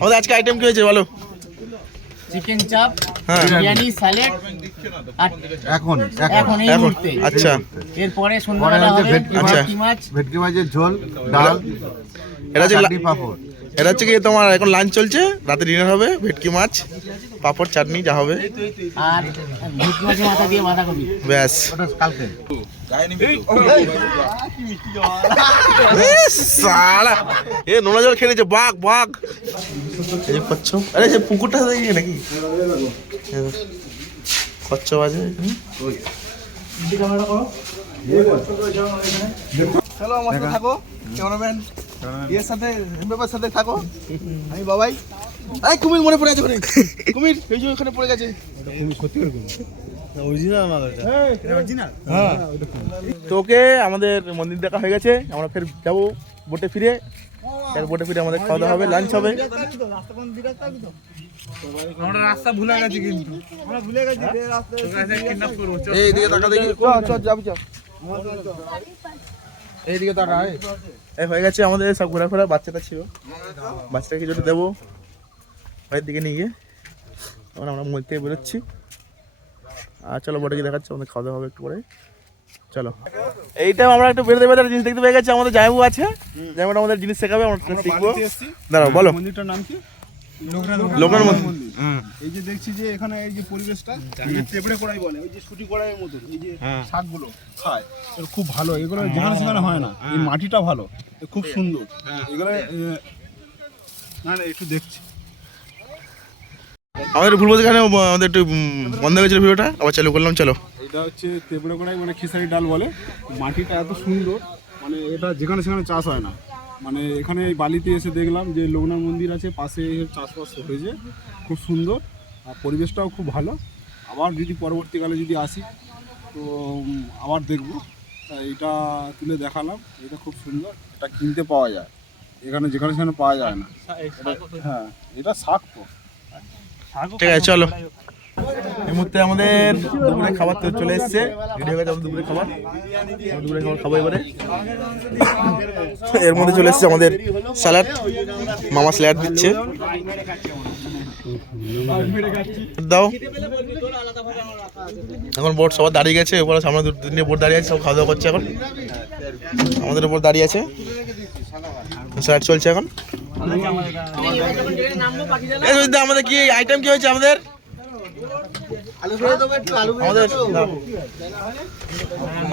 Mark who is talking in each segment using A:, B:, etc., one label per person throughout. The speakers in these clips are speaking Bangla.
A: আমাদের আজকে আইটেম কি হয়েছে বলো?
B: চিকেন চাপ
A: হ্যাঁ।
B: বিরিয়ানি স্যালাড
C: এখন
B: এখন।
A: এখন আচ্ছা।
B: এরপরে সন্ধ্যাবেলা হবে
C: ভেটকি
A: মাছ।
B: ভেটকি
C: মাছের ঝোল ডাল
A: এটা হচ্ছে এটা হচ্ছে কি তোমার এখন লাঞ্চ চলছে? রাতে ডিনার হবে ভেটকি মাছ পাঁপড় চাটনি যা হবে।
B: আর ভেটকি মাছের মাথা দিয়ে বাঁধাকপি।
A: ব্যাস।
C: কালকে।
A: এ নোনা জল খেলেছে বাঘ বাঘ। এই যে কচ্ছপ। আরে যে পুকুরটা দেখি নাকি? কচ্ছপ আছে এখানে।
D: চলো আমার সাথে থাকো। ক্যামেরাম্যান ইয়ের সাথে ব্যাপার সাথে থাকো। আমি বাবাই। এই কুমির মনে পড়ে আছে কুমির এই যে ওখানে পড়ে গেছে।
A: তো ওকে আমাদের মন্দির দেখা হয়ে গেছে আমরা ফের যাব বোটে ফিরে। এর বোটে ফিরে আমাদের খাওয়া দাওয়া হবে লাঞ্চ হবে।
D: এই দিকে তাকা দেখি চ চ যাবি চ এইদিকে তাকা এই।
A: এই হয়ে গেছে আমাদের সব ঘোরাফেরা বাচ্চাটা ছিল। বাচ্চাটাকে কিছুটা দেবো। বাড়ির দিকে নিয়ে গিয়ে। আমরা মধ্যে থেকে বেরোচ্ছি। আর চলো বোটে গিয়ে দেখাচ্ছি আমাদের খাওয়া দাওয়া হবে একটু পরে চলো। এইটা আমরা একটু বেরোতে বেরোতে জিনিস দেখতে পেয়ে গেছি আমাদের জায়বু আছে। জায়বুটা আমাদের জিনিস শেখাবে আমরা শিখব। দাঁড়াও বলো।
E: মন্দিরটার নাম কি?
A: মন্দির।
E: এই যে দেখছি যে এখানে এই যে পরিবেশটা কড়াই বলে ওই যে সুটি কড়াইয়ের মতো এই যে শাকগুলো খায় খুব ভালো এগুলো যেখানে সেখানে হয় না। এই মাটিটা ভালো খুব সুন্দর। এগুলো না না একটু দেখছি।
A: আমাদের ভুল বলতে এখানে আমাদের একটু বন্ধ হয়ে গেছিল ভিডিওটা। আবার চালু করলাম চলো।
E: এটা হচ্ছে তেবড়ে কড়াই মানে খিসারি ডাল বলে। মাটিটা এত সুন্দর মানে এটা যেখানে সেখানে চাষ হয় না। মানে এখানে এই বালিতে এসে দেখলাম যে লোকনাথ মন্দির আছে পাশে চাষবাস হয়েছে খুব সুন্দর। আর পরিবেশটাও খুব ভালো। আবার যদি পরবর্তীকালে যদি আসি তো আবার দেখব। তা এটা তুলে দেখালাম এটা খুব সুন্দর। এটা কিনতে পাওয়া যায়। এখানে যেখানে সেখানে পাওয়া যায় না। হ্যাঁ এটা শাক তো।
A: ঠিক আছে চলো। এই মুহূর্তে আমাদের দুপুরে খাবার তো চলে এসছে। রেডি হয়ে গেছে আমাদের দুপুরে খাবার। দুপুরে খাবার খাব এবারে। এর মধ্যে চলে এসছে আমাদের স্যালাড। মামা স্যালাড দিচ্ছে। দাও। এখন বোট সবার দাঁড়িয়ে গেছে। এরপরে সামনে দু তিনটে বোট দাঁড়িয়ে আছে সব খাওয়া দাওয়া করছে এখন। আমাদের উপর দাঁড়িয়ে আছে। স্যালাড চলছে এখন। আমাদের কি আইটেম কি হয়েছে আমাদের?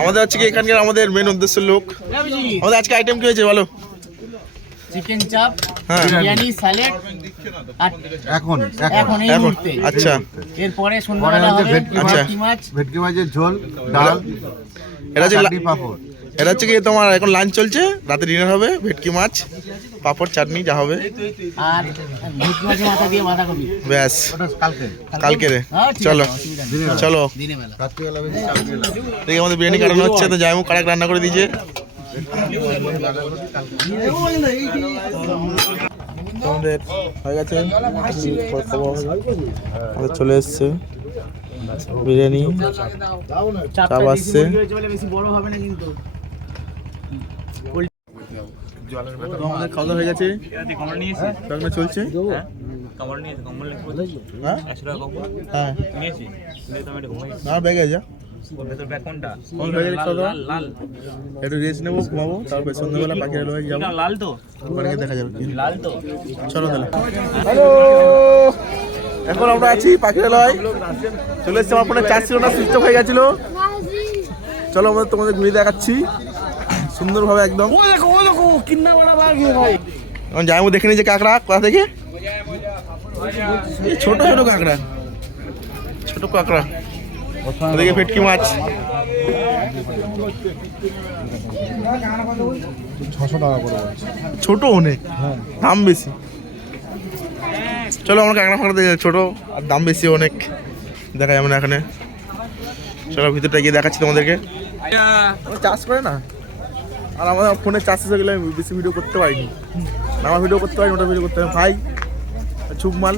A: আমাদের হচ্ছে কি এখানকার আমাদের মেন উদ্দেশ্য লোক। আমাদের আজকে আইটেম কি হয়েছে বলো?
B: চিকেন চাপ
A: হ্যাঁ।
B: বিরিয়ানি স্যালাড
C: এখন
B: এখন এই মুহূর্তে।
A: আচ্ছা।
B: এরপরে সন্ধ্যাবেলা হবে
C: ভেটকি
A: আচ্ছা।
C: মাছ।
B: ভেটকি
C: মাছের ঝোল ডাল
A: এটা হচ্ছে
C: পাঁপড়।
A: এটা হচ্ছে কি তোমার এখন লাঞ্চ চলছে রাতে ডিনার হবে ভেটকি মাছ পাঁপড় চাটনি যা হবে। ব্যাস।
C: কালকে।
A: কালকে রে।
B: হ্যাঁ,
A: চলো। চলো। দেখি আমাদের বিরিয়ানি কাটানো হচ্ছে তো জায়মু কারাক রান্না করে দিয়েছে। আমাদের হয়ে গেছে। আমাদের চলে এসছে। বিরিয়ানি। চাপ আসছে
B: বেশি বড় হবে না কিন্তু
A: তো আমাদের হয়ে গেছে। চলছে? হ্যাঁ? হ্যাঁ। একটু রেস্ট নেব, ঘুমাবো, তারপর যাব। দেখা যাবে। চলো এখন আমরা আছি পাখিরালয়। চলে এসছি, আমার ফোনে চার্জ সুইচ অফ হয়ে গেছিল। চলো আমরা তোমাদের ঘুরে দেখাচ্ছি। সুন্দরভাবে একদম। দেখো দেখো এখন যাইমু দেখে নিয়েছে কাঁকড়া কোথা থেকে ছোট ছোট কাঁকড়া। ছোট কাঁকড়া। ওদিকে ভেটকি মাছ।
E: ছশো টাকা করে।
A: ছোট অনেক। দাম বেশি। চলো আমরা কাঁকড়া ফাঁকড়া দেখে ছোট আর দাম বেশি অনেক। দেখা যাবে না এখানে। চলো ভিতরটা গিয়ে দেখাচ্ছি তোমাদেরকে। চাষ করে না? আর আমাদের ফোনে চাষ শেষ হয়ে গেলে আমি বেশি ভিডিও করতে পারিনি আমার ভিডিও করতে পারি ওটা ভিডিও করতে পারি ভাই ছুপ মাল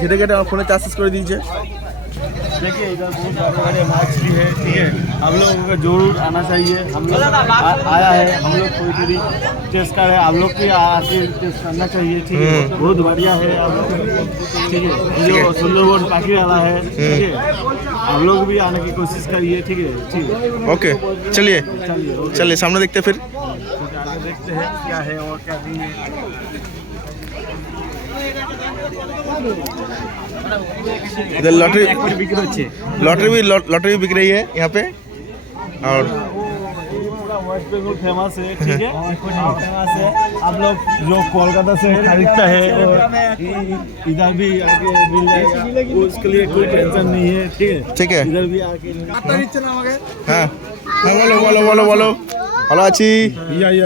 A: ঘেটে ঘেটে আমার ফোনে চাষ শেষ করে দিয়েছে
F: देखिए इधर बहुत बड़े बड़े मछली है ठीक है हम लोगों को जरूर आना चाहिए हम लोग आ- आया है हम लोग कोई भी टेस्ट कर रहे हैं आप लोग भी आके टेस्ट करना चाहिए ठीक है बहुत बढ़िया है आप लोग ठीक है ये जो सुंदरबन पाखी वाला है ठीक है आप लोग भी आने की कोशिश करिए ठीक है? ठीक
A: ओके चलिए।
F: चलिए
A: सामने देखते फिर।
F: देखते हैं क्या है और क्या नहीं है।
A: लॉटरी लॉटरी भी लॉटरी भी बिक रही है यहाँ पे। और
F: वेस्ट बंगाल फेमस है ठीक है फेमस है आप लोग जो कोलकाता से खरीदता है और इ- इधर भी आके मिल जाएगा उसके लिए कोई टेंशन नहीं है ठीक है
A: ঠিক আছে
F: इधर भी आके
A: হ্যাঁ হ্যাঁ বলো বলো বলো বলো ভালো আছি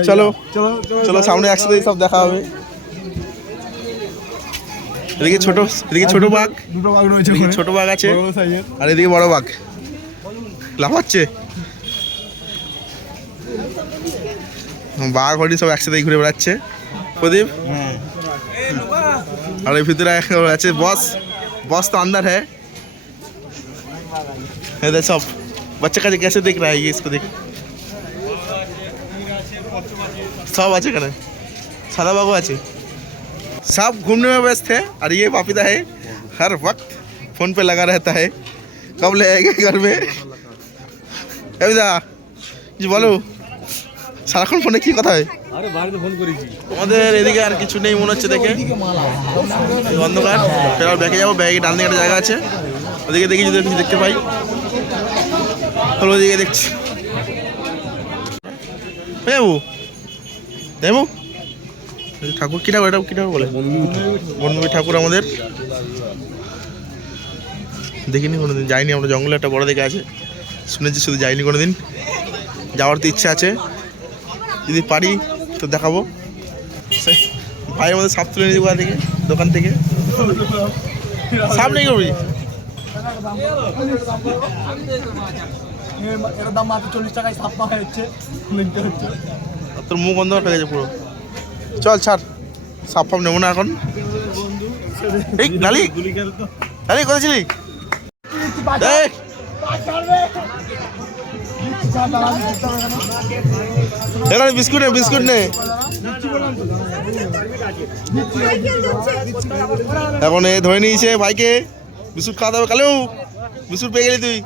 A: চলো
F: चलो चलो
A: চলো সামনে একসাথে সব দেখা হবে এদিকে ছোট এদিকে ছোট বাঘ
F: দুটো বাঘ রয়েছে
A: এদিকে ছোট বাঘ আছে
F: বড় সাইজের
A: আর এদিকে বড় বাঘ লাফাচ্ছে বাঘ হরি সব একসাথে ঘুরে বেড়াচ্ছে প্রদীপ আর এর ভিতরে এক আছে বস बॉस तो अंदर है इधर सब बच्चे का कैसे देख रहा है ये इसको देख सब আছে এখানে সাদা বাবু আছে सब घूमने में व्यस्त है और ये पापिता है हर वक्त फोन पे लगा रहता है कब ले आएगा घर में এবিদা জি বলো সারাক্ষণ ফোনে কি কথা হয়?
F: আরে বাড়িতে ফোন করেছি।
A: আমাদের এদিকে আর কিছু নেই মনে হচ্ছে দেখে। অন্ধকার ফেরার ব্যাগে যাব ব্যাগে ডান দিকে একটা জায়গা আছে। ওদিকে দেখি যদি কিছু দেখতে পাই। তাহলে ওদিকে দেখছি। হয়ে যাব দেবো এই ঠাকুর কী ঠাকুর এটা কী ঠাকুর বলে? বনবী ঠাকুর আমাদের। দেখিনি কোনোদিন যাইনি আমরা জঙ্গলে একটা বড় দেখে আছে। শুনেছি শুধু যাইনি কোনোদিন। যাওয়ার তো ইচ্ছা আছে। যদি পারি তো দেখাবো। ভাই আমাদের সাপ তুলে নিয়ে থেকে দোকান থেকে। সাপ নেই করবি
F: এটার দাম মাত্র চল্লিশ টাকায় সাপ পাওয়া হচ্ছে।
A: তোর মুখ বন্ধ হয়ে গেছে পুরো। চল ছাড়। সাপ ফাপ নেব না এখন। এই লালি লালি কোথায় ছিলি? এখানে বিস্কুট নে বিস্কুট নে। এখন এ ধরে নিয়েছে ভাইকে। বিস্কুট খাওয়াতে হবে কালেও বিস্কুট পেয়ে গেলি তুই।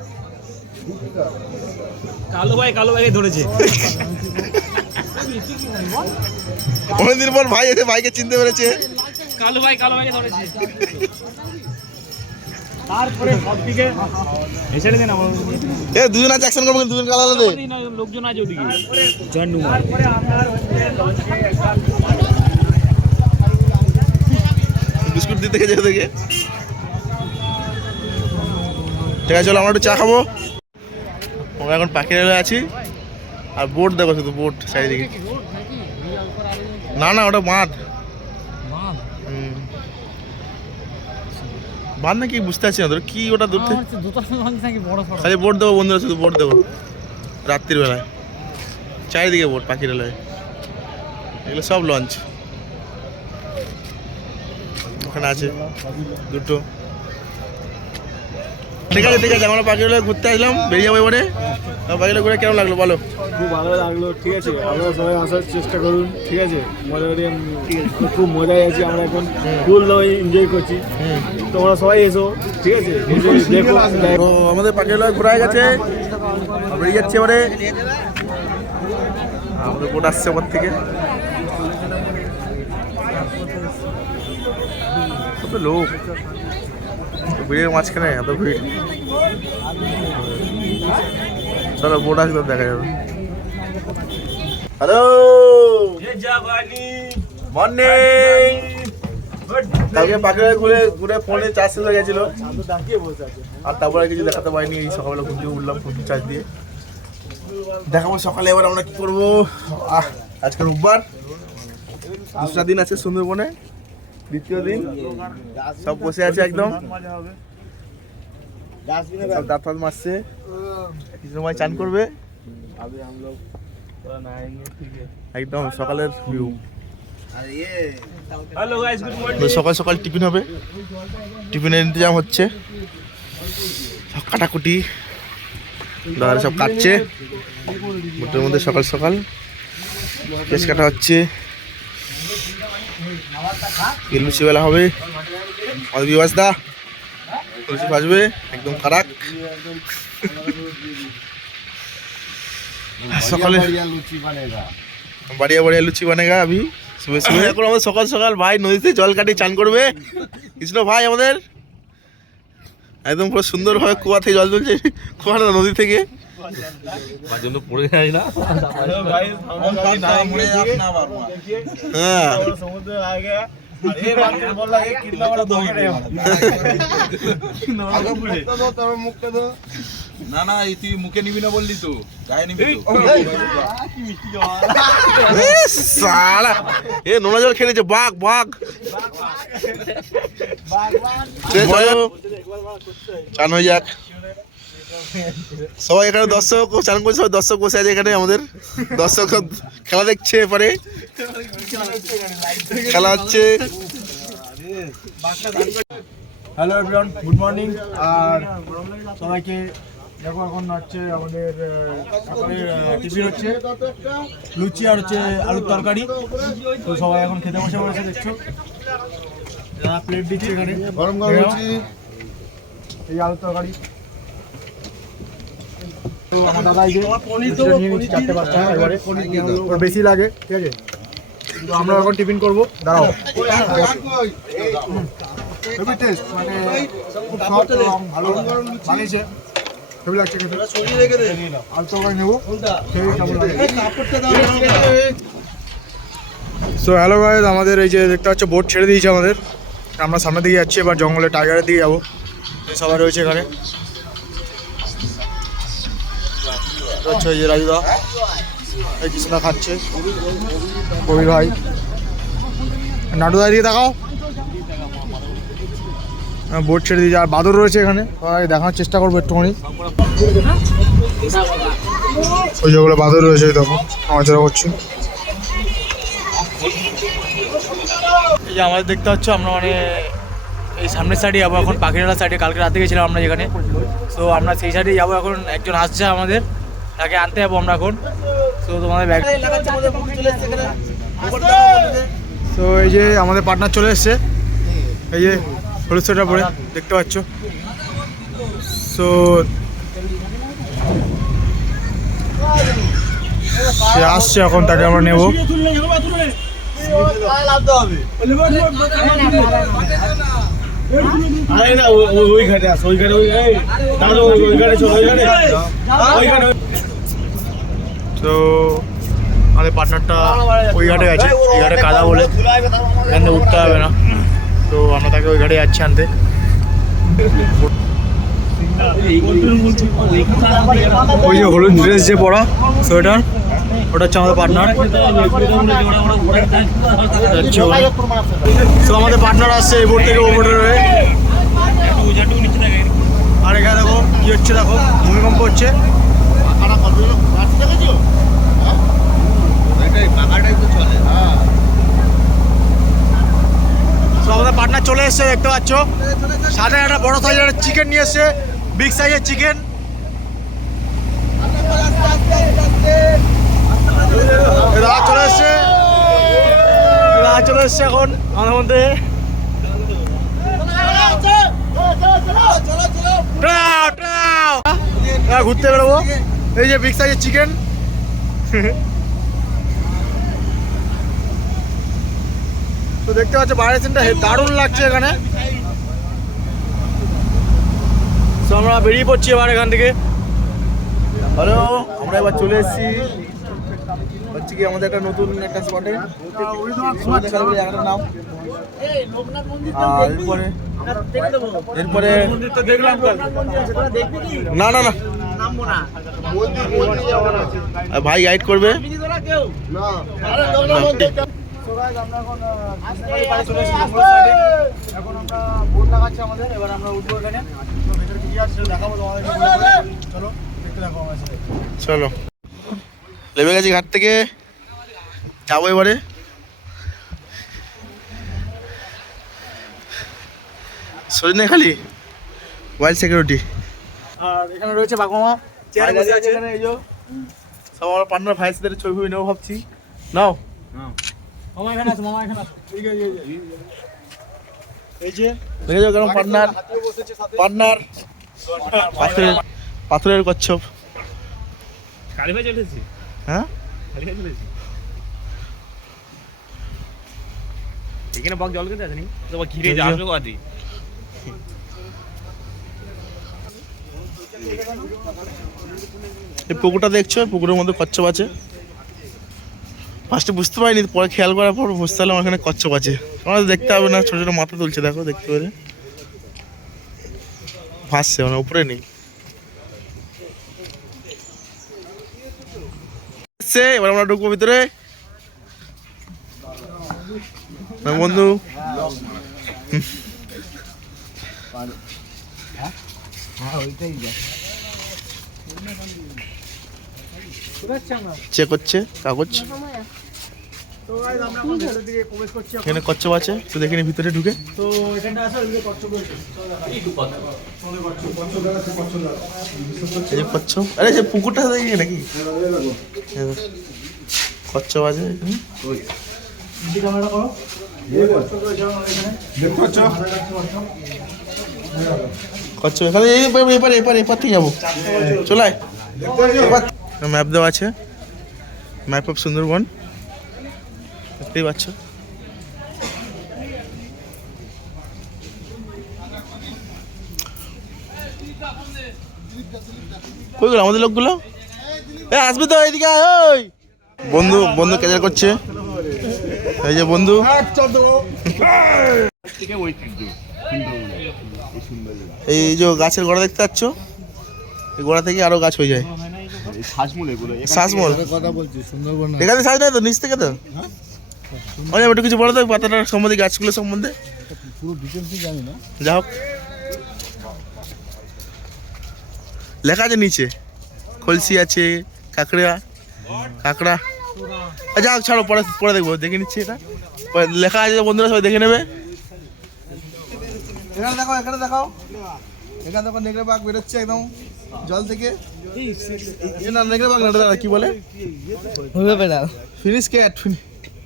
D: কালো ভাই কালো ভাইকে ধরেছে।
A: অনেকদিন পর ভাই এসে ভাইকে চিনতে পেরেছে।
D: কালো ভাই কালো ভাইকে ধরেছে।
F: তারপরে সব দিকে
D: দিন আমার
A: এ দুজন আছে অ্যাকশন করব কিন্তু দুজন কালা আলাদা
D: লোকজন আছে ওদিকে।
A: বিস্কুট দিতে গেছে ঠিক আছে চলো আমরা একটু চা খাব। আমরা এখন পাখি রেলে আছি। আর বোট দেখো শুধু বোট চারিদিকে। না না ওটা বাঁধ হুম। বাঁধ না কি বুঝতে পারছি না তোর কি ওটা দূর থেকে খালি বোর্ড দেবো বন্ধুরা শুধু বোট দেবো। রাত্রির বেলায়। চারিদিকে বোট পাখির বেলায় এগুলো সব লঞ্চ ওখানে আছে দুটো। ঠিক আছে ঠিক আছে আমরা পাখিগুলো ঘুরতে আসলাম বেরিয়ে যাব এবারে। পাখিগুলো ঘুরে কেমন লাগল বলো?
F: খুব ভালো লাগল ঠিক আছে আপনারা সবাই আসার চেষ্টা করুন ঠিক আছে মজা করে খুব মজায় আছি আমরা এখন ফুল এনজয় করছি। তোমরা সবাই এসো ঠিক আছে দেখো
A: আমাদের পাখিগুলো ঘোরা গেছে। বেরিয়ে যাচ্ছি এবারে। আমাদের বোট আসছে ওপর থেকে। লোক। ভিড়ের মাঝখানে এত ভিড়। চলো বোট আসলে দেখা যাবে। হ্যালো মর্নিং কালকে পাখিরা ঘুরে ঘুরে ফোনে চার্জ হয়ে গেছিল। আর তারপরে কিছু দেখাতে পারিনি, এই সকালবেলা ঘুম উঠলাম ফোন চার্জ দিয়ে। দেখাবো সকালে এবার আমরা কি করব? আজকে রোববার। দোসরা দিন আছে সুন্দরবনে। দ্বিতীয় দিন। সব বসে আছে একদম। সব দাঁত ফাত মারছে। কিছু সময় চান করবে। একদম, সকালের ভিউ সকাল সকাল টিফিন হবে। টিফিনের ইন্তজাম হচ্ছে। সব কাটাকুটি। দাদারা সব কাটছে। মোটের মধ্যে সকাল সকাল। কেস কাটা হচ্ছে। কি লুচি বেলা হবে। আমাদের বিবাস দা লুচি ভাজবে একদম খারাপ সকালে
C: লুচি
A: বাড়িয়া বাড়িয়া লুচি বানেগা আবি সুবে সুবে এখন আমাদের সকাল সকাল ভাই নদীতে জল কাটি চান করবে। কৃষ্ণ ভাই আমাদের। একদম পুরো সুন্দরভাবে কুয়া থেকে জল চলছে কুয়া না নদী থেকে। হ্যাঁ।
G: না না এই তুই মুখে নিবি না বললি তো। গায়ে নিবি
A: এ নোনা জল খেলেছে বাঘ বাঘ। চান হয়ে যাক। সবাই এখানে দর্শক ও চান করছে সবাই দর্শক বসে আছে এখানে আমাদের। দর্শক সব খেলা দেখছে এপারে। খেলা হচ্ছে।
H: হ্যালো এভরিওয়ান গুড মর্নিং আর সবাইকে দেখো এখন হচ্ছে আমাদের টিফিন হচ্ছে। লুচি আর হচ্ছে আলুর তরকারি। তো সবাই এখন খেতে বসে বসে দেখছ। প্লেট দিচ্ছে এখানে।
C: গরম গরম লুচি।
H: এই আলুর তরকারি। তো আমার দাদা এই যে লুচিটা নিয়ে নিচ্ছি চারটে পাঁচটা এবারে। ওর বেশি লাগে ঠিক আছে? তো আমরা এখন টিফিন করব। দাঁড়াও। হেভি টেস্ট মানে খুব সফট এবং ভালো বানিয়েছে। হেভি লাগছে খেতে। আলু তরকারি নেব। খেয়ে কেমন লাগে? সো হ্যালো গাইজ আমাদের এই যে দেখতে পাচ্ছ বোট ছেড়ে দিয়েছে আমাদের। আমরা সামনের দিকে যাচ্ছি এবার জঙ্গলে টাইগারের দিকে যাব। সবাই রয়েছে এখানে। হচ্ছে এই যে রাজুদা এই কৃষ্ণদা খাচ্ছে। কবির ভাই। নাটুদা দিকে দেখাও বোট ছেড়ে দিয়েছে। আর বাদর রয়েছে এখানে। সবাই দেখানোর চেষ্টা করব একটুখানি। ওই যেগুলো বাদর রয়েছে দেখো। নড়াচড়া করছে। এই যে আমাদের দেখতে পাচ্ছ, আমরা মানে এই সামনের সাইডে যাব এখন পাখিরালা সাইডে কালকে রাতে গেছিলাম আমরা যেখানে। তো আমরা সেই সাইডে যাব এখন। একজন আসছে আমাদের। তাকে আনতে যাব আমরা এখন। তো তোমাদের ব্যাগ তো এই যে আমাদের পার্টনার চলে এসছে। এই যে হলুদ সোয়েটার পরে দেখতে পাচ্ছ। সো সে আসছে এখন তাকে আমরা নেব। তো আমাদের পার্টনারটা ওই ঘাটে গেছে ওই ঘাটে কাদা বলে। এখান উঠতে হবে না। তো আমরা তাকে ওই ঘাটে যাচ্ছি আনতে। ওই যে হলুদ ড্রেস যে পরা সোয়েটার ওটা হচ্ছে আমাদের পার্টনার তো আমাদের পার্টনার আসছে এই বোট থেকে ও বোটে রয়ে আর এখানে দেখো কি হচ্ছে দেখো? ভূমিকম্প হচ্ছে। তো আমাদের পার্টনার চলে এসেছে দেখতে পাচ্ছ? সাথে একটা বড় সাইজের চিকেন নিয়ে এসছে বিগ সাইজের চিকেন দাদা চলে এসছে। দাদা চলে এসছে এখন আমাদের মধ্যে। ঘুরতে বেরোবো। এই যে বিগ সাইজের চিকেন দেখতে পাচ্ছ বাইরের সিনটা দারুণ লাগছে এখানে। তো আমরা বেরিয়ে পড়ছি এবার এখান থেকে।
A: হ্যালো আমরা এবার চলে এসেছি। হচ্ছে কি আমাদের একটা নতুন একটা স্পটে জায়গাটার নাম। আর এরপরে এরপরে না না না। ভাই গাইড করবে।
H: এখন আমরা বোট লাগাচ্ছি আমাদের এবার আমরা উঠবো এখানে। তো ভেতরে কি আছে দেখাবো তোমাদের চলো দেখতে দেখো আমার সাথে।
A: চলো। লেবে গেছি ঘাট থেকে। যাব এবারে। সরিনে খালি? ওয়াইল্ড সিকিউরিটি
H: আর এখানে রয়েছে বাগমামা চেয়ার বসে আছে। এখানে এই যে
A: সব আমার পার্টনার ভাইয়ের সাথে ছবি নেব ভাবছি। নাও। পার্টনার। পার্টনার। পাথরের পাথরের কচ্ছপ। হ্যাঁ?
D: এখানে বক জল খেতে আসেনি? তো ঘিরে
A: এই পুকুরটা দেখছ? পুকুরের মধ্যে কচ্ছপ আছে। ফার্স্টে বুঝতে পারিনি, পরে খেয়াল করার পর বুঝতে পারলাম এখানে কচ্ছপ আছে। আমাদের দেখতে হবে না, ছোটো ছোটো মাথা তুলছে, দেখো, দেখতে পেলে। ভাসছে মানে উপরে নেই। এবার আমরা ঢুকবো ভিতরে। বন্ধু। চেক করছে কাগজ?
H: এখন
A: কচ্ছপ আছে, তো দেখে নি ভিতরে ঢুকে।
H: কচ্ছপ। চলো
A: আরে পুকুরটা দেখি নাকি? কচ্ছপ আছে
H: কচ্ছপ, এখানে
A: এপার এপার এপার থেকে যাব। চলাই ম্যাপ দেওয়া আছে। Map of Sundarban. দেখতেই পাচ্ছ। আমাদের লোকগুলো? এ, আসবে তো এইদিকে ওই। বন্ধু বন্ধু কেজার করছে? এই যে বন্ধু। এই যে গাছের গোড়া দেখতে পাচ্ছ? এই গোড়া থেকে আরও গাছ হয়ে যায়। শ্বাসমূল
C: কথা বলছি সুন্দরবন
A: এখানে শ্বাস নাই তো নিচ থেকে তো? একটু কিছু বলো তো পাতাটার সম্বন্ধে গাছগুলো সম্বন্ধে।
C: পুরো ডিটেলসই জানি না।
A: যা হোক। লেখা আছে নিচে। কলসি আছে কাঁকড়া কাঁকড়া। আচ্ছা যাক ছাড়ো পরে পরে দেখব দেখে নিচ্ছি এটা। লেখা আছে বন্ধুরা সবাই দেখে নেবে।
H: এখানে দেখাও এখানে দেখাও। এখানে দেখো নেকড়ে বাঘ বেরোচ্ছে একদম। জল থেকে?
A: না নেকড়ে বাঘ না, এটা দাঁড়া, কি বলে?
H: Fishing cat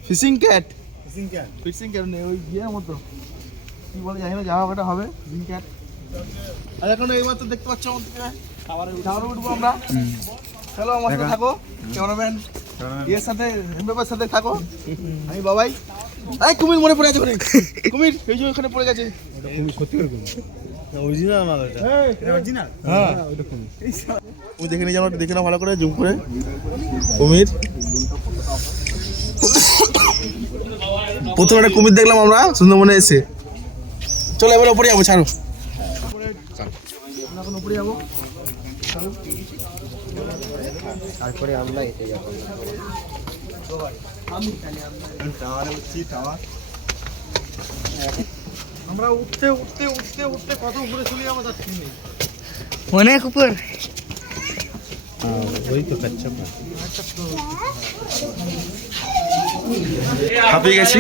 H: fishing cat? Fishing cat. Fishing cat নেই ওই ইয়ের মতো। কি বলে জানি না যা হবে এটা হবে ফিশিং ক্যাট। আর এখন এই মাত্র দেখতে পাচ্ছ আমাদের খাবারে খাবারে উঠবো আমরা। চলো আমার সাথে থাকো। ক্যামেরাম্যান ইয়ের সাথে হেমবাবার সাথে থাকো। আমি বাবাই। এই কুমির মনে পড়ে আছে ওখানে। কুমির এই যে ওখানে পড়ে গেছে।
C: অরিজিনাল মাল এটা
H: অরিজিনাল
C: হ্যাঁ।
A: তুমি দেখে নিয়ে যাও দেখে নাও ভালো করে জুম করে। কুমির। প্রথমে একটা কুমির দেখলাম আমরা সুন্দরবনে এসে। চলো এবার ওপরে যাব ছাড়ো।
H: আমরা এখন উপরে যাব।
C: তারপরে আমরা এতে যাব।
H: আমরা উঠতে উঠতে উঠতে উঠতে কত উপরে চলে যাব তার ঠিক নেই।
B: অনেক উপর।
C: ওই তো কাচ্চা
A: হাঁপিয়ে গেছি।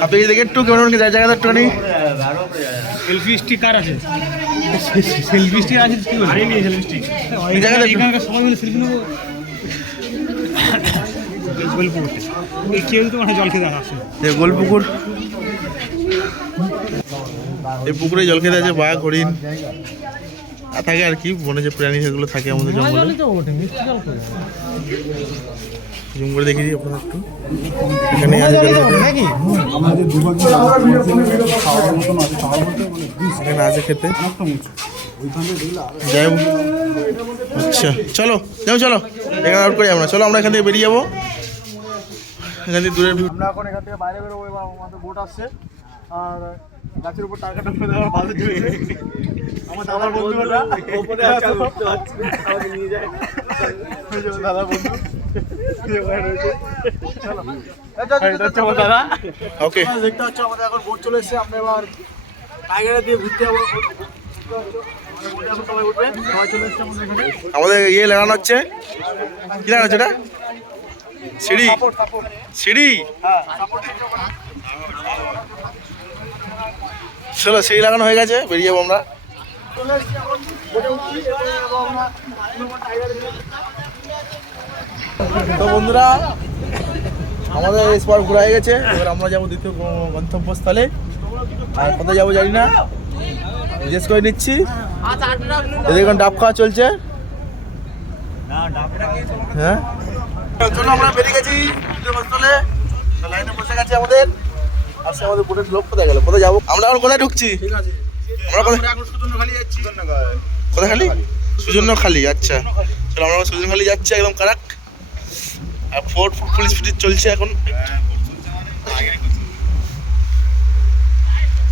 A: হাঁপিয়ে গেছি দেখে একটু কেমন যায় জায়গাটা একটুখানি
D: সেলফি স্টিক কার আছে? সেলফি স্টিক আছে কি বলছিস আরে নিয়ে সেলফি স্টিক
A: এই জায়গাটা
D: এখানকার সবাই মিলে সেলফি নেব। গোলপুকুরতে। এই কেউ তো মানে জল খেতে আসে।
A: এই গোল পুকুর এই পুকুরে জল খেতে আছে বাঘ হরিণ। আর থাকে আর কি বনে যে প্রাণী সেগুলো থাকে আমাদের জঙ্গলে। জুম করে দেখিয়ে দিই আপনাদের একটু। এখানে
F: মানে
A: এখানে আছে খেতে। যাই। আচ্ছা চলো যাও চলো। এখানে আউট করি আমরা। চলো আমরা এখান থেকে বেরিয়ে যাব। এখান থেকে দূরের view-
H: আমরা এখন এখান থেকে বাইরে বেরোবো এবার আমাদের বোট আসছে। আর গাছের উপর টাকাটা ফেলে দেওয়ার ভালো চলছে আমার দাদার বন্ধুরা ওপরে আছে আমাকে নিয়ে যায়। বন্ধু। দাদা।
A: ওকে
H: দেখতে পাচ্ছ আমাদের এখন বোট চলে এসেছে আমরা এবার টাইগারে দিয়ে ঘুরতে যাব। আমাদের
A: ইয়ে লাগানো হচ্ছে। কি লাগানো হচ্ছে এটা সিঁড়ি। সিঁড়ি?
H: হ্যাঁ।
A: চলো, সিঁড়ি লাগানো হয়ে গেছে, বেরিয়ে যাব আমরা।
H: তো বন্ধুরা, আমাদের স্পট ঘোরা হয়ে গেছে। এবার আমরা যাব দ্বিতীয় গন্তব্যস্থলে। আর কোথায় যাব জানি না। জিজ্ঞেস করে নিচ্ছি। এখন ডাব খাওয়া চলছে। হ্যাঁ? আমরা বেরিয়ে গেছি দ্বিতীয় গন্তব্যস্থলে। লাইনে বসে গেছে আমাদের। আর আমাদের বোটের লোক কোথায় গেল? কোথায় যাব? আমরা এখন কোথায় ঢুকছি? আমরা কোথায় কোথায় খালি সুজন্য খালি আচ্ছা। চলো আমরা সুজন খালি যাচ্ছি একদম কারাক। আর ফোর্ট ফুট পুলিশ ফিটির চলছে এখন।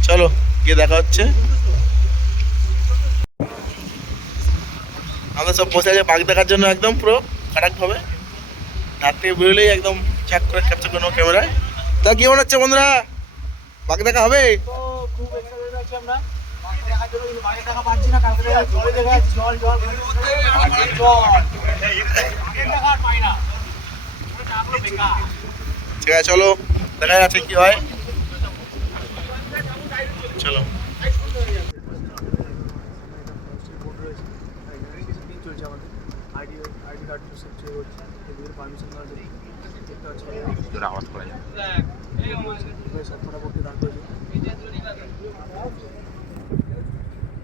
H: চলো গিয়ে দেখা হচ্ছে। আমাদের সব বসে আছে বাঘ দেখার জন্য একদম পুরো কারাক ভাবে হাত থেকে বেরোলেই একদম চ্যাক করে ক্যাপচার করে নেব ক্যামেরায় তা কি মনে হচ্ছে বন্ধুরা? বাঘ দেখা হবে? খুব এক্সাইটেড আছি আমরা। বাঘ দেখার জন্য কিন্তু বাঘের দেখা পাচ্ছি না কালকে দেখা জলে দেখা যাচ্ছে জল জল ঠিক আছে চলো দেখা যাচ্ছে কি হয় চলো চলছে আমাদের আইডি আইডি কার্ড সব চেক হচ্ছে এগুলোর পারমিশন দেওয়া হচ্ছে আওয়াজ করা যাবে সব কটা করতে দাঁড় করেছে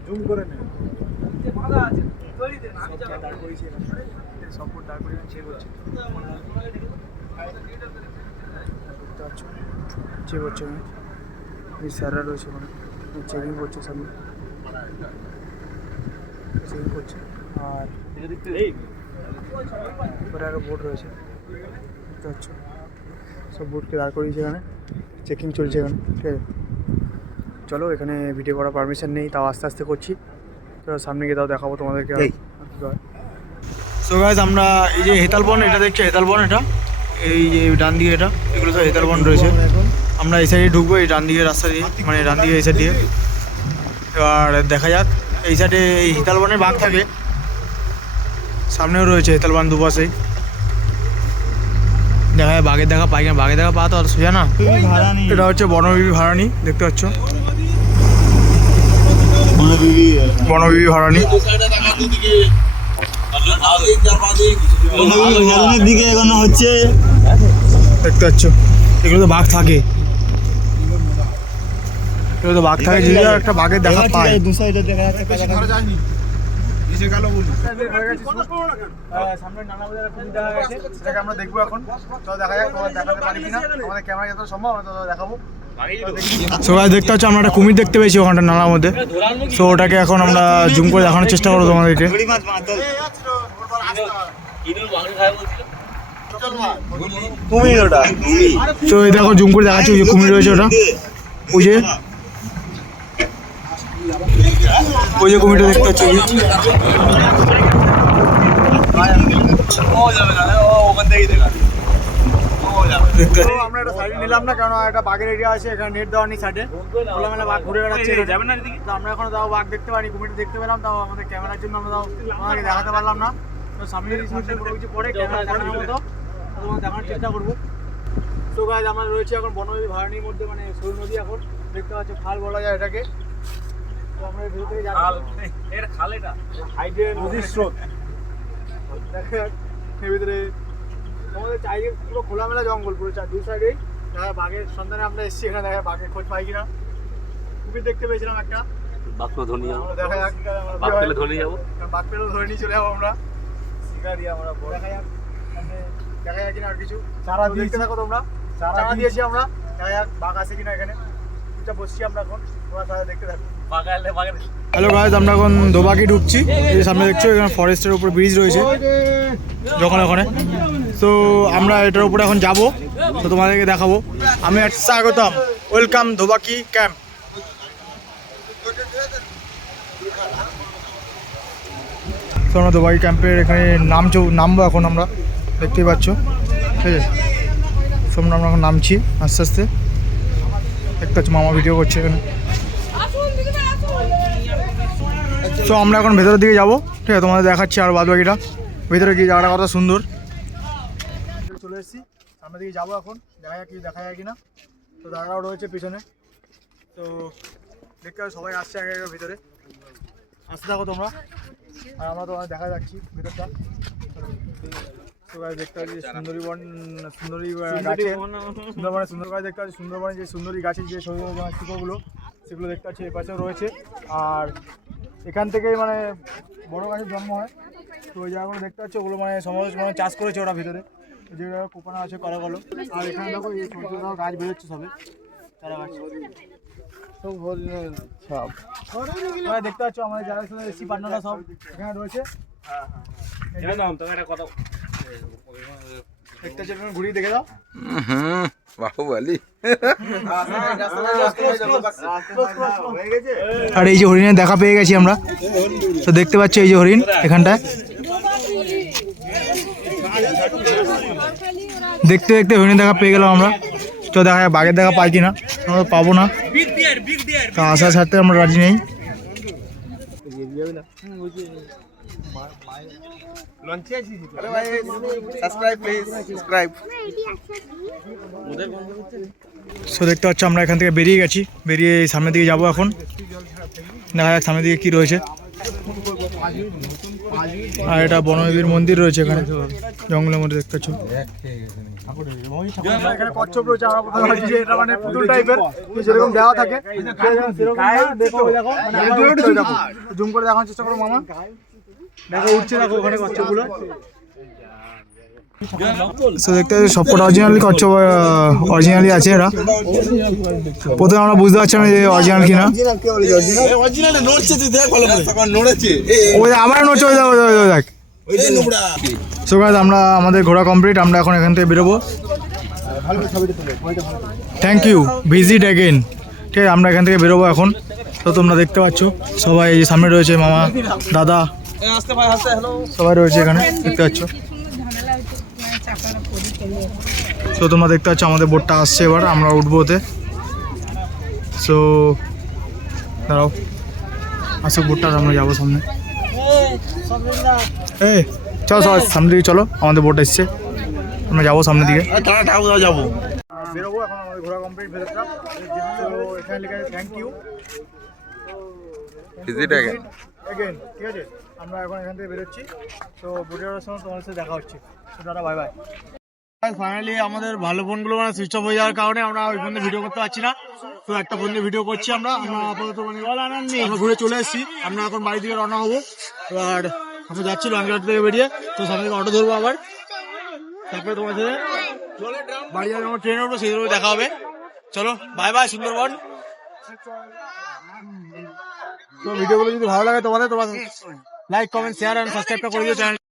H: জুম করে নে সব দাঁড় করিয়েছি এখানে। সব বোর্ড দাঁড় চেক হচ্ছে এই স্যাররা রয়েছে ওখানে। চেকিং করছে সামনে। চেকিং করছে। আর উপরে আরও বোর্ড রয়েছে। দেখতে পাচ্ছ? সব বোর্ডকে দাঁড় করিয়েছে এখানে। চেকিং চলছে এখানে। ঠিক আছে? চলো এখানে ভিডিও করার পারমিশন নেই তাও আস্তে আস্তে করছি। তো সামনে গিয়ে তাও দেখাবো তোমাদেরকে আর সো গাইজ আমরা এই যে হেতালবন এটা দেখছ? হেতালবন এটা? এই যে ডান দিকে এটা এগুলো সব হেতালবন রয়েছে। আমরা এই সাইডে ঢুকবো এই ডান দিকে রাস্তা দিয়ে মানে ডান দিকে এই সাইড দিয়ে। এবার দেখা যাক এই সাইডে এই হিতালবনের বাঘ থাকে। সামনেও রয়েছে হেতালবান দুপাশেই দেখা যায় বাঘের দেখা পাই না বাঘের দেখা পাওয়া তো অত সোজা না। এটা হচ্ছে বনবিবি ভাড়ানি দেখতে পাচ্ছ? বনবিবি ভাড়ানি।
D: দিকে এগোনো হচ্ছে।
H: দেখতে পাচ্ছ এগুলো তো বাঘ থাকে। এগুলো তো বাঘ থাকে যদি একটা বাঘের দেখা পায়।
D: দু সাইডে দেখা যাচ্ছে
H: সামনে নানা বাজারের কুমির দেখা গেছে। সেটাকে আমরা দেখব এখন। তো দেখা যাক তোমার দেখাতে পারি কিনা। আমাদের ক্যামেরা যত সম্ভব আমরা তত দেখাবো। সো গাইস দেখতে পাচ্ছ আমরা একটা কুমির দেখতে পেয়েছি ওখানটা নালার মধ্যে। সো ওটাকে এখন আমরা জুম করে দেখানোর চেষ্টা করব তোমাদেরকে। তো এই দেখো জুম করে দেখাচ্ছি ওই যে কুমির রয়েছে ওটা। ওই যে। ওই যে কুমিরটা দেখতে পাচ্ছ ওই যে। দেখতে পাচ্ছ। আমরা একটা সাইড নিলাম না কারণ একটা বাঘের এরিয়া আছে এখানে নেট দেওয়া নেই সাইডে খোলামেলা বাঘ ঘুরে বেড়াচ্ছে যাবেন না তো আমরা এখনও তাও বাঘ দেখতে পারি কুমির দেখতে পেলাম তাও আমাদের ক্যামেরার জন্য আমরা তাও আমাদেরকে দেখাতে পারলাম না। তো সামনে কিছু পড়ে ক্যামেরা দেখানোর মতো তো তোমার দেখানোর চেষ্টা করব। তো আমরা রয়েছি এখন বননদী ভারণীর মধ্যে মানে সরু নদী এখন। দেখতে পাচ্ছ খাল বলা যায় এটাকে। তো আমরা এর থেকে যাচ্ছি।
D: এর খাল এটা।
H: হাইডে নদীর স্রোত। ভিতরে আমাদের চারিদিকে পুরো খোলামেলা জঙ্গল পুরো চার দুই সাইডেই দেখা বাঘের সন্ধানে আমরা এসেছি এখানে দেখা বাঘের খোঁজ পাই কিনা। কুমির দেখতে পেয়েছিলাম একটা।
D: বাক্য ধনী যাব।
H: আমরা দেখা যাক। আমরা
D: বাঘ পেলে ধনী যাব।
H: বাঘ পেলেও ধরে নিয়ে চলে যাব আমরা। শিকারি আমরা দেখা যাক। সামনে দেখা যাক কিনা আর কিছু। চারা দেখতে থাকো তোমরা। চারা দিয়েছি। আমরা। দেখা যাক বাঘ আছে কিনা এখানে। বসছি আমরা এখন। তোমরা সাথে দেখতে থাকো।
D: বাঘা
H: হ্যালো গাইজ আমরা এখন দোবাকি ঢুকছি। এই সামনে দেখছ, এখানে ফরেস্টের উপর ব্রিজ রয়েছে। যখন ওখানে। তো আমরা এটার উপরে এখন যাব। তো তোমাদেরকে দেখাবো। আমি স্বাগতম। ওয়েলকাম দোবাকি ক্যাম্প তো আমরা দোবাকি ক্যাম্পের এখানে নামছো নামবো এখন আমরা। দেখতেই পাচ্ছ। ঠিক আছে। আমরা আমরা এখন নামছি আস্তে আস্তে। দেখতে পাচ্ছ, মামা ভিডিও করছে এখানে। তো আমরা এখন ভেতরের দিকে যাব। ঠিক আছে তোমাদের দেখাচ্ছি আর বাদ বাকিটা ভেতরে গিয়ে জায়গাটা কত সুন্দর। চলে এসেছি। সামনের দিকে যাব এখন। দেখা যাক কি দেখা যায় কিনা। তো দাদারাও রয়েছে পিছনে। তো দেখতে হবে সবাই আসছে আগে ভিতরে। আসতে থাকো তোমরা। আর আমরা তোমার দেখা যাচ্ছি ভিতরটা। তো দেখতে পাচ্ছি সুন্দরী গাছে। সুন্দরবনে সুন্দর গাছ দেখতে পাচ্ছি। সুন্দরবনে যে সুন্দরী গাছের যে সবুজ শিকড়গুলো সেগুলো দেখতে পাচ্ছি এ পাশেও রয়েছে। আর এখান থেকেই মানে বড় গাছের জন্ম হয়। তো ওই জায়গাগুলো দেখতে পাচ্ছি ওগুলো মানে সমাজ মানে চাষ করেছে ওরা ভিতরে। যে কোপানো আছে করা গেলো আর এখানে দেখো এই ছোটো ছোটো গাছ বেরোচ্ছে সবে চারা গাছ। সব হরিণের তোমরা দেখতে পাচ্ছ আমাদের যারা সাথে এসি পার্টনাররা সব এখানে রয়েছে। দেখতে পাচ্ছ ঘুরিয়ে দেখে দাও।
G: বাহুবলি।
H: আর এই যে হরিণের দেখা পেয়ে গেছি আমরা। তো দেখতে পাচ্ছি এই যে হরিণ এখানটায়। দেখতে দেখতে হরিণের দেখা পেয়ে গেলাম আমরা। তো দেখা যায় বাঘের দেখা পাই কিনা। আমরা পাবো না। তো আশা ছাড়তে আমরা রাজি নেই। সো দেখতে পাচ্ছ, আমরা এখান থেকে বেরিয়ে গেছি। বেরিয়ে সামনের দিকে যাব এখন। দেখা যাক সামনের দিকে কি রয়েছে। আর এটা বনদেবীর মন্দির রয়েছে এখানে। জঙ্গলের মধ্যে দেখতে পাচ্ছ। জুম করে দেখানোর চেষ্টা করো মামা। দেখো উঠছে ওখানে কচ্ছপগুলো। সবকটা অরিজিনালি অরিজিনালি আছে এরা। প্রথমে আমরা বুঝতে পারছিলাম না যে অরিজিনাল
A: দেখ
H: সো আমরা, আমাদের ঘোরা কমপ্লিট আমরা এখন এখান থেকে বেরোবো। থ্যাংক ইউ ভিজিট অ্যাগেন ঠিক আছে, আমরা এখান থেকে বেরোবো এখন। তো তোমরা দেখতে পাচ্ছ, সবাই সামনে রয়েছে, মামা, দাদা। সবাই রয়েছে এখানে দেখতে পাচ্ছ? তো তোমরা দেখতে পাচ্ছ আমাদের বোটটা আসছে এবার আমরা উঠবো ওতে। সো দাঁড়াও। আসো বোটটা আমরা যাব সামনে। এই চলো সবাই সামনের দিকে চলো আমাদের বোট এসছে। আমরা যাব সামনের দিকে।
A: যাব।
H: বেরোবো এখন আমাদের ঘোরা কমপ্লিট ভেতরটা। তো এখানে লেখা থ্যাংক ইউ
G: ভিজিট
H: ঠিক আছে? আমরা এখন এখান থেকে বেরোচ্ছি। তো সময় তোমার সাথে দেখা হচ্ছে। দাদা বাই বাই ফাইনালি আমাদের ভালো ফোনগুলো মানে সুইচ অফ হয়ে যাওয়ার কারণে আমরা ওই ফোনে ভিডিও করতে পারছি না। তো একটা ফোন দিয়ে ভিডিও করছি আমরা। আমরা আপাতত মানে আমরা ঘুরে চলে এসেছি। আমরা এখন বাড়ি থেকে রওনা হব। আর আমরা যাচ্ছি লঙ্গিঘাট থেকে বেরিয়ে। তো সামনে অটো ধরবো আবার। তারপরে তোমার সাথে বাড়ি যাবে আমার ট্রেন উঠবো সেই দেখা হবে। চলো বাই বাই সুন্দরবন। তো ভিডিওগুলো যদি ভালো লাগে তোমাদের তোমার লাইক কমেন্ট শেয়ার এন্ড সাবস্ক্রাইবটা করে দিও চ্যানেল